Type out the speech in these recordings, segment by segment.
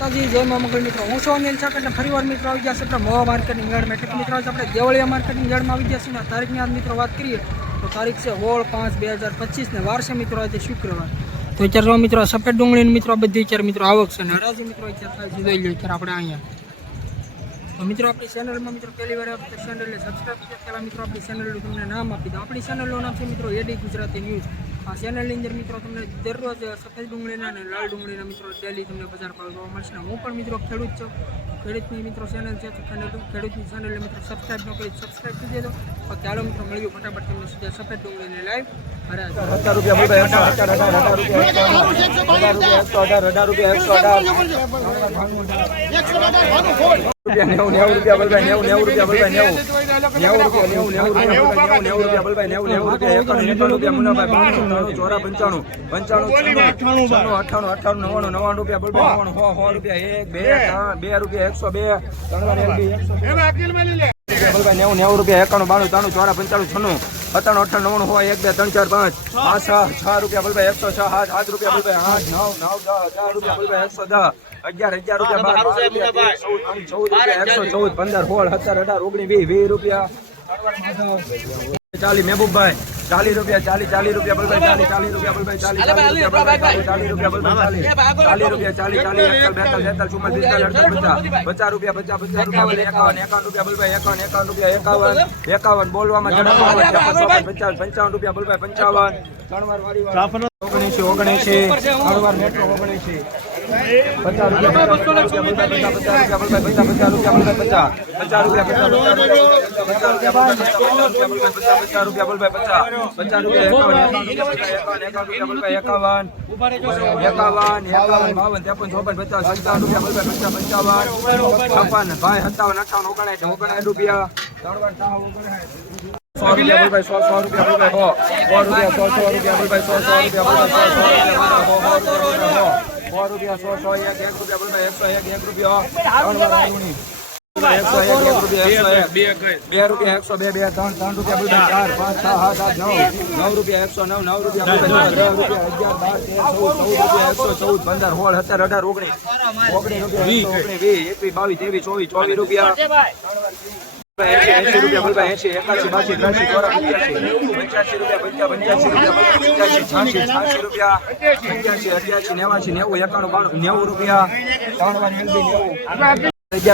માતાજી, જય મા મંગળ મિત્રો. હું છું અનિલ છાક એટલે ફરીવાર મિત્રો આવી ગયા છે આપણે મહા માર્કેટિંગ યાર્ડમાં એટલે કે મિત્રો, આજે આપણે દેવળિયા માર્કેટિંગ યાર્ડમાં આવી ગયા છે ને તારીખની આજ મિત્રો વાત કરીએ, તો તારીખ છે સોળ પાંચ બે હજાર પચીસ ને વાર છે મિત્રો આજે શુક્રવાર. તો અત્યારે જો મિત્રો, આ સફેદ ડુંગળીની મિત્રો આ બધી અત્યારે મિત્રો આવક છે ને હરાજી મિત્રો અત્યારે થાય છે, જોઈ લો અત્યારે આપણે અહીંયા. તો મિત્રો, આપણી ચેનલમાં મિત્રો પહેલી વાર આપણે ચેનલને સબસ્ક્રાઈબ કર્યા પહેલાં મિત્રો, આપણી ચેનલનું તમને નામ આપી દો આપણી ચેનલનું નામ છે મિત્રો એડી ગુજરાતી ન્યૂઝ આ ચેનલની અંદર મિત્રો તમને દરરોજ સફેદ ડુંગળીના અને લાલ ડુંગળીના મિત્રો ડેલી તમને બજાર ભાવ જોવા મળશે. હું પણ મિત્રો ખેડૂત છું. ખેડૂતની મિત્રો ચેનલ છે ખેડૂતની ચેનલને મિત્રો સબસ્ક્રાઈબ ન કરી સબસ્ક્રાઈબ કરી દેજો. ચાલો મિત્રો મળ્યું ફટાફટ તમને સીધા સફેદ ડુંગળીને લાઈવ અરે સત્તર રૂપિયા બોલ ભાઈ એકસો અઢાર. અઢાર અઢાર રૂપિયા એકસો અઢાર. અઢાર રૂપિયા એકસો અઢાર અઢાર નેવું નેવું રૂપિયા બોલ ભાઈ નેવું નેવું. રૂપિયા બોલ નેવું નેવું રૂપિયા નેવું નેવું નેવું નેવું રૂપિયા બોલ ભાઈ નેવું નેવું રૂપિયા એકાણું એકાણું રૂપિયા મુનાભાઈ બાણું ત્રાણું ચોરા પંચાણું પંચાણું અઠાણું અઠ્ઠાણું અઠ્ઠાણું નવ્વાણું નવ્વાણું રૂપિયા બોલ ભાઈ નવ્વાણું સો સો રૂપિયા એક બે બે રૂપિયા એકસો બે ત્રણ એકસો બોલભાઈ નેવું નેવું રૂપિયા એકાણું બાણું ત્રાણું ચોરા પંચાણું છન્નું સત્તાણું અઠાણું નવ્વાણું હોય એક બે ત્રણ ચાર પાંચ. પાંચ છ છ રૂપિયા બોલભાઈ એકસો છ સાત સાત રૂપિયા બોલભાઈ આઠ નવ નવ દસ દસ રૂપિયા બોલભાઈ એકસો દસ અગિયાર અગિયાર રૂપિયા બાર ચૌદ રૂપિયા એકસો ચૌદ પંદર સોળ સત્તર અઢાર ઓગણીસ વીસ વીસ રૂપિયા. ચાલી મહેબૂબભાઈ. ચાલીસ રૂપિયા ચાલીસ ચાલીસ રૂપિયા બોલ ભાઈ ચાલીસ રૂપિયા બોલભાઈ ચાલીસ ચાલીસ રૂપિયા રૂપિયા બોલભાઈ ચાલીસ. રૂપિયા ચાલીસ ચાલીસ બેતાલીસ તેતાલીસ ચુમ્માલીસ પિસ્તાલીસ અડતાલીસ પચાસ. પચાસ રૂપિયા પચાસ પચાસ રૂપિયા બોલે એકાવન એકાવન. રૂપિયા બોલભાઈ એકાવન એકાવન રૂપિયા એકાવન એકાવન બોલવામાં છપ્પન પંચાવન પંચાવન રૂપિયા બોલભાઈ પંચાવન. ત્રણ વાર વાર ઓગણીસી ઓગણીસી ત્રણ વાર મેટ્રો ઓગણીસી. પચાસ રૂપિયા પચાસ રૂપિયા પચાસ પચાસ રૂપિયા પચાસ પચાસ રૂપિયા પચાસ પચાસ રૂપિયા પચાસ પચાસ રૂપિયા પચાસ રૂપિયા એકાવન એકાવન એકાવન બાવન ત્રેપન ચોપન પચાસ પંચાવન રૂપિયા બોલભાઈ પચાસ પંચાવન છપ્પન ભાઈ સત્તાવન અઠાવન ઓગણાઠ ઓગણાઠ રૂપિયા સાવ ઓગણાઠ સો રૂપિયા બોલભાઈ સો સો રૂપિયા બોલભાઈ સો સો રૂપિયા સો સો રૂપિયા સો સો રૂપિયા બોલભાઈ સો સો રૂપિયા સો રૂપિયા સો સો એક રૂપિયા એકસો રૂપિયો. ત્રણ બે રૂપિયા એકસો બે બે ત્રણ ત્રણ રૂપિયા બધા ચાર પાંચ છ સાત આઠ નવ. નવ રૂપિયા એકસો નવ નવ રૂપિયા બોલભાઈ રૂપિયા અગિયાર બાર તેર ચૌદ ચૌદ રૂપિયા એકસો ચૌદ પંદર સોળ સત્તર અઢાર ઓગણીસ ઓગણીસ રૂપિયા ઓગણીસ વીસ એકવીસ બાવીસ ત્રેવીસ ચોવીસ ચોવીસ રૂપિયા. એસી રૂપિયા બોલભાઈ એસી એકાસી બાસી ત્રાસી ચોરા પંચ્યાસી રૂપિયા રૂપિયા ત્રણ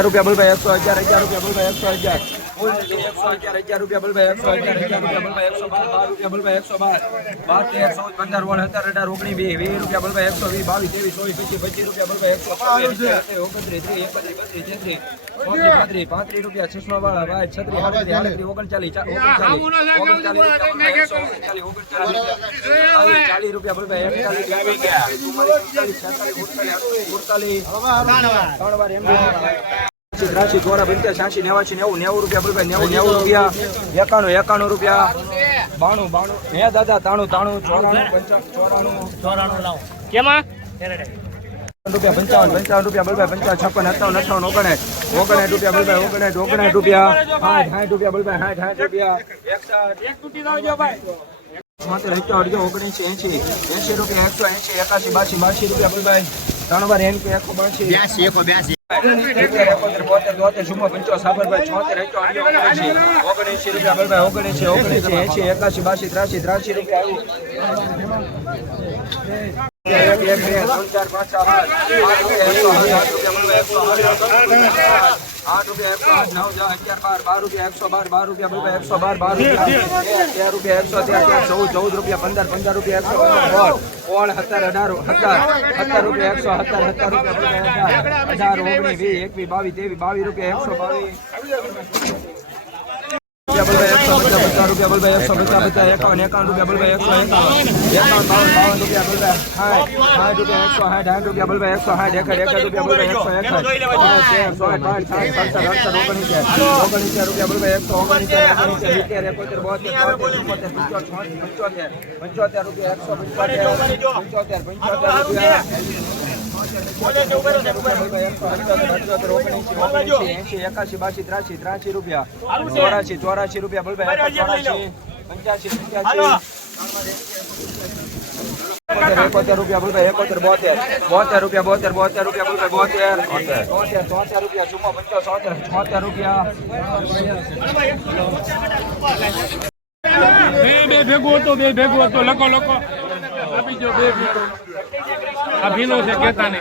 રૂપિયા બોલભાઈ એકસો અગિયાર અગિયાર રૂપિયા બોલભાઈ એકસો અગિયાર એકસો અગિયાર અગિયાર રૂપિયા બોલભાઈ એકસો અગિયાર અગિયાર રૂપિયા બોલભાઈ એકસો બાર બાર રૂપિયા બોલભાઈ એકસો બાર. બાર તેર ચૌદ પંદર સોળ સત્તર અઢાર ઓગણીસ વીસ વીસ રૂપિયા બોલભાઈ એકસો વીસ બાવીસ ત્રેવીસ ચોવીસ પચીસ પચીસ રૂપિયા બોલભાઈ એકસો ઓગણત્રીસ ત્રીસ એકત્રીસ બત્રીસ તેત્રીસ ચોત્રીસ પાંત્રીસ પાંત્રીસ રૂપિયા ચશ્મા વાળા ભાઈ છત્રીસ આડત્રીસ આડત્રીસ ઓગણચાલીસ ઓગણચાલીસ ઓગણચાલીસ ચાલીસ રૂપિયા બોલભાઈ એકતાલીસ છેતાલીસ, ઉડતાલીસ, ત્રણ વાર એમ ત્રાસી ચોરા પંચાસ છ્યાસી નેવાસી નેવું નેવું રૂપિયા રૂપિયા નેવું નેવું રૂપિયા એકાણું એકાણું રૂપિયા બાણું બાણું હે દાદા તાણું તાણું ચોરાણું પંચાણું ચોરાણું. ચોરાણું લાવો. કેમાં? રૂપિયા પંચાવન પંચાવન રૂપિયા બોલભાઈ પંચાવન છપ્પન અઠાવન અઠાવન ઓગણસાઠ ઓગણસાઠ રૂપિયા બોલભાઈ ઓગણસાઠ ઓગણસાઠ રૂપિયા. સાઠ સાઠ રૂપિયા સાઠ સાઠ રૂપિયા. સત્તર અઢાર ઓગણીસી એસી. એસી રૂપિયા એકસો એસી એકાસી બાસી બાસી રૂપિયા બોલભાઈ ત્રણ વાર એમ કે એકસો બાસી. બ્યાસી એકો બ્યાસી. ઓગણએંસી રૂપિયા ઓગણએંસી, એંસી, એકાસી, બાસી, ત્રાસી, ત્રાસી રૂપિયા. એક, બે, ચાર, પાંચ, સાત, રૂપિયા આઠ, રૂપિયા, એકસો આઠ, નવ, દસ, અગિયાર, બાર, બાર રૂપિયા, એકસો બાર, બાર રૂપિયા રૂપિયા એકસો બાર, બાર રૂપિયા, તેર, રૂપિયા, એકસો તેર, તેર, ચૌદ, ચૌદ રૂપિયા, પંદર, પંદર રૂપિયા, એકસો પંદર, સત્તર, અઢાર, સત્તર, સત્તર રૂપિયા, એકસો સત્તર, સત્તર રૂપિયા, અઢાર, ઓગણીસ, વીસ, એકવીસ, બાવીસ, ત્રેવીસ, બાવીસ રૂપિયા, એકસો બાવીસ. રૂપિયા એકસો પચાસ, પચાસ રૂપિયા બોલભાઈ, એકસો પચાસ, પચાસ, એકાવન, એકાવન રૂપિયા બોલભાઈ, એકસો એકાવન, બાવન, બાવન રૂપિયા બોલભાઈ, સાઠ, સાઠ રૂપિયા, એકસો સાઠ, સાઠ રૂપિયા બોલભાઈ, એકસો સાઠ, એકડ, એકડ રૂપિયા બોલભાઈ, એકસો એકડ, સાઠ, તેર, સોળ, પાંચ, સાત, સત્તર, અઢાર, ઓગણીસ, ઓગણીસ રૂપિયા બોલભાઈ, એકસો ઓગણીસ, ઓગણીસ, સિત્તેર, એકોતેર, બોતેર, પંચોતેર, પંચોતેર રૂપિયા, એકસો પંચોતેર, પંચોતેર, પંચોતેર રૂપિયા. એકાશી બાસી ત્રાસી ત્રાસી રૂપિયા ચોરાશી ચોરાશી રૂપિયા બોલભાઈ ચોરાશી પંચ્યાસી પંચ્યાસી રૂપિયા બોલ એકોતેર બોતેર બોતેર રૂપિયા બોતેર બોતેર રૂપિયા બોલભાઈ બોતેર તોતેર રૂપિયા ચુમ્મો પંચો સોતેર રૂપિયા બે ભેગું હતું, બે ભેગું હતું. લખો લખો. આપી દો બે ભેગું. આ ભીનો છે કેતા ને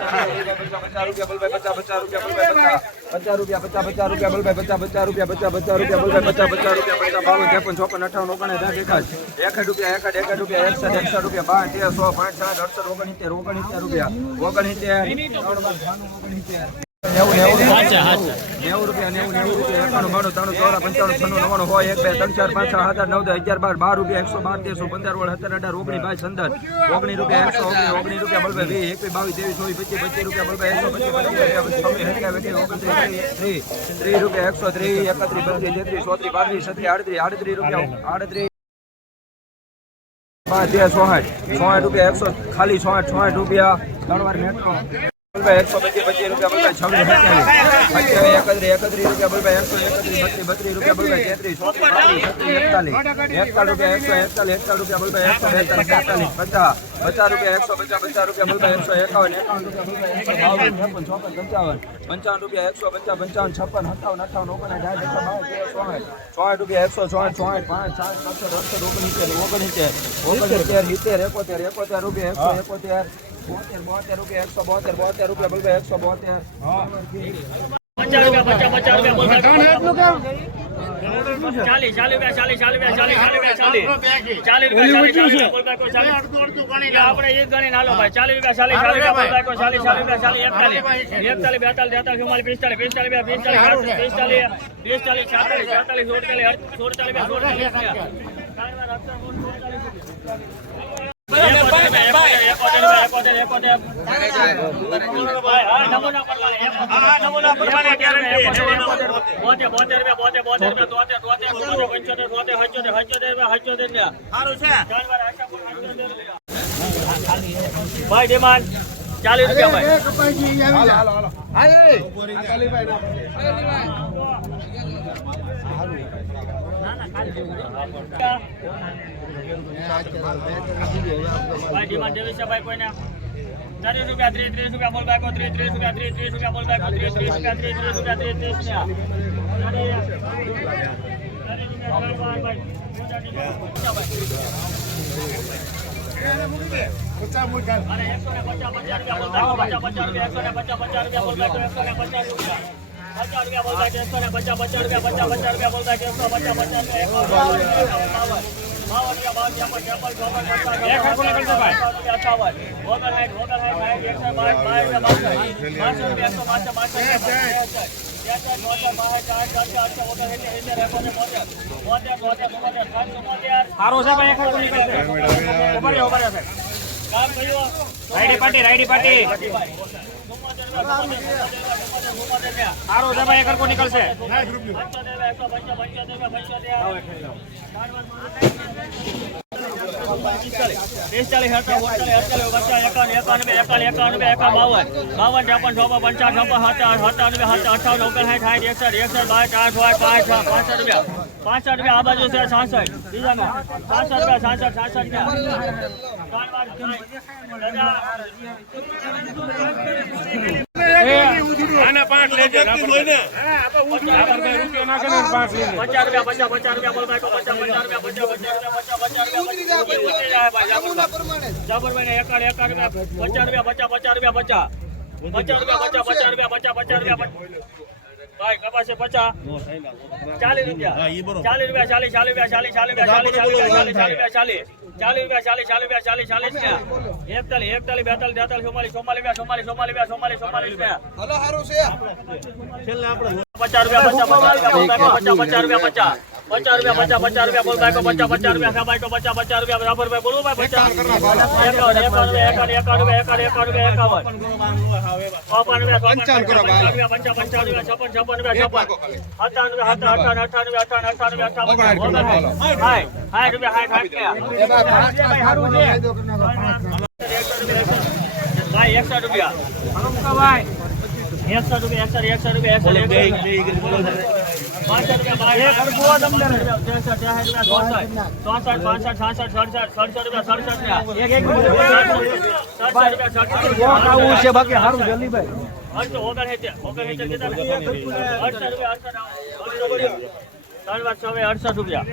પચાસ રૂપિયા પચાસ રૂપિયા બોલ ભાઈ પચાસ પચાસ રૂપિયા પચાસ પચાસ રૂપિયા બોલ ભાઈ પચાસ પચાસ રૂપિયા પચાસ બાવન ત્રેપન ચોપન અઠાવન ઓગણ એકાદ એકાદ રૂપિયા એકાદ એકાદ રૂપિયા એકસઠ એકસઠ રૂપિયા બાર તેર સો પાંચ સાત અડસઠ ઓગણીતેર ઓગણીતેર રૂપિયા ઓગણીતેર નેવું રૂપિયા ત્રાણું ચોરા પંચાણું છન્નું નવ્વાણું હોય એક બે ત્રણ ચાર પાંચ છ હજાર નવ અગિયાર બાર બાર રૂપિયા એકસો બાર તેરસો પંદર વડ સત્તર અઢાર પંદર ઓગણીસ રૂપિયા એકસો ઓગણીસ રૂપિયા બલભાઈ વીસ એકવીસ બાવીસ રૂપિયા બલભાઈ એકસો ત્રીસ એકત્રીસ બત્રીસ તેત્રીસ ચોત્રીસ પાંત્રીસ છત્રીસ આડત્રીસ રૂપિયા પાંચ તેર સોહાઠ સોહાઠ રૂપિયા એકસો ખાલી સોહાઠ સોહાઠ રૂપિયા ત્રણ એકસો પચીસ પચીસ રૂપિયા એકત્રીસ રૂપિયા બોલભાઈ, એકસો એકત્રીસ, બત્રીસ બત્રીસ રૂપિયા બોલભાઈ, તેત્રીસ એકતાલીસ રૂપિયા એકસો એકતાલીસ એકતાલીસ રૂપિયા બોલભાઈ, એકસો પચાસ પચાસ રૂપિયા, એકસો પચાસ પચાસ રૂપિયા બોલભાઈ, એકસો એકાવન એકાવન રૂપિયા એકસો બાવન પંચાવન પંચાવન રૂપિયા, એકસો પચાસ પંચાવન, છપ્પન, સત્તાવન અઠાવન તેર ચોસઠ રૂપિયા, એકસો ચોસઠ ચોસઠ, પાંચ, સાત, સત્તર, અડસઠ ઓગણીસ ઓગણીસેર ઓગણીસેર સિત્તેર, એકોતેર એકોતેર રૂપિયા, એકસો એકોતેર બોતેર રૂપિયા એકસો બોતેર રૂપિયા એકસો ચાલીસ ચાલીસ ચાલીસ ચાલીસ રૂપિયા ચાલીસ ચાલીસ રૂપિયા ચાલીસ આપણે એક ગણી નાલો ભાઈ ચાલીસ રૂપિયા ચાલીસ ચાલીસ રૂપિયા ચાલીસ એકતાલીસ એકતાલીસ બેતાલીસ તેતાલીસ ચુમ્માલીસ પિસ્તાલીસ પિસ્તાલીસ પિસ્તાલીસ પિસ્તાલીસ પિસ્તાલીસ છાતાલીસ છાતાલીસ સુડતાલીસ સુડતાલીસ ભાઈ ડિમાન્ડ ચાલીસ રૂપિયા ભાઈ. ભાઈ ડિમાન્ડ જેવી છે ભાઈ. કોઈને ત્રીસ રૂપિયા ત્રીસ ત્રીસ રૂપિયા બોલ બાકો ત્રીસ ત્રીસ રૂપિયા ત્રીસ ત્રીસ રૂપિયા બોલ બાકો ત્રીસ ત્રીસ રૂપિયા ત્રીસ ત્રીસ રૂપિયા ત્રીસ ત્રીસ રૂપિયા એકસો ને પચાસ પચાસ રૂપિયા બોલ બાકો પચાસ પચાસ રૂપિયા એકસો ને પચાસ પચાસ રૂપિયા બોલ એકસો ને પચાસ રૂપિયા સારું છે ભાઈ ઊભા રહ્યો ઊભા રહ્યો સાહેબ રાઈડી પાટી રાઈડી પાટી સારું છે ભાઈ એક નીકળશે સત્તાવન અઠાવન ઓગણસાઠ સાઠ એકસઠ એકસઠ બાર, ચાર પાંચ પાંચ રૂપિયા. પાંસઠ રૂપિયા આ બાજુ છે છાસઠ બીજામાં. છાસઠ રૂપિયા છાસઠ છાસઠ રૂપિયા. આના પાંચ લેજે પચાસ રૂપિયા પચાસ પચાસ રૂપિયા બોલ ભાઈ પચાસ પચાસ રૂપિયા પચાસ પચાસ રૂપિયા પચાસ પચાસ રૂપિયા. જાબરભાઈ ને એકાડ એકાડ રૂપિયા પચાસ રૂપિયા પચાસ પચાસ રૂપિયા પચાસ. પચાસ રૂપિયા પચાસ પચાસ રૂપિયા પચાસ પચાસ રૂપિયા ભાઈ કપાસે પચાસ ચાલીસ રૂપિયા ચાલીસ રૂપિયા ચાલીસ ચાલીસ રૂપિયા ચાલીસ ચાલીસ રૂપિયા ચાલીસ ચાલીસ રૂપિયા ચાલીસ ચાલીસ રૂપિયા ચાલીસ ચાલીસ ચાલીસ એકતાલીસ એકતાલીસ બેતાલીસ તેતાલીસ ચુમ્માલીસ ચુમ્માલીસ રૂપિયા ચુમ્માલીસ ચુમ્માલીસ રૂપિયા ચુમ્માલીસ રૂપિયા પચાસ રૂપિયા પચાસ પચાસ રૂપિયા પચાસ પચાસ રૂપિયા પચાસ પચાસ રૂપિયા બોલ બાઈકો પચાસ પચાસ રૂપિયા ખબાઈકો પચાસ પચાસ રૂપિયા બરાબર ભાઈ બોલો ભાઈ પચાસ એકાવન એકાવન એકાવન એકાવન એકાવન એકાવન એકાવન ચોપન રૂપિયા પંચાવન પંચાવન રૂપિયા છપ્પન છપ્પન રૂપિયા છપ્પન અઠાવન રૂપિયા અઠાવન અઠાવન અઠાવન રૂપિયા અઠાવન હાય. હાય રૂપિયા હાય હાય ભાઈ એકસો રૂપિયા. એકસો રૂપિયા એકસો એકસો રૂપિયા એકસો એકસો રૂપિયા. છે બાકી સારું વાર છ અડસઠ રૂપિયા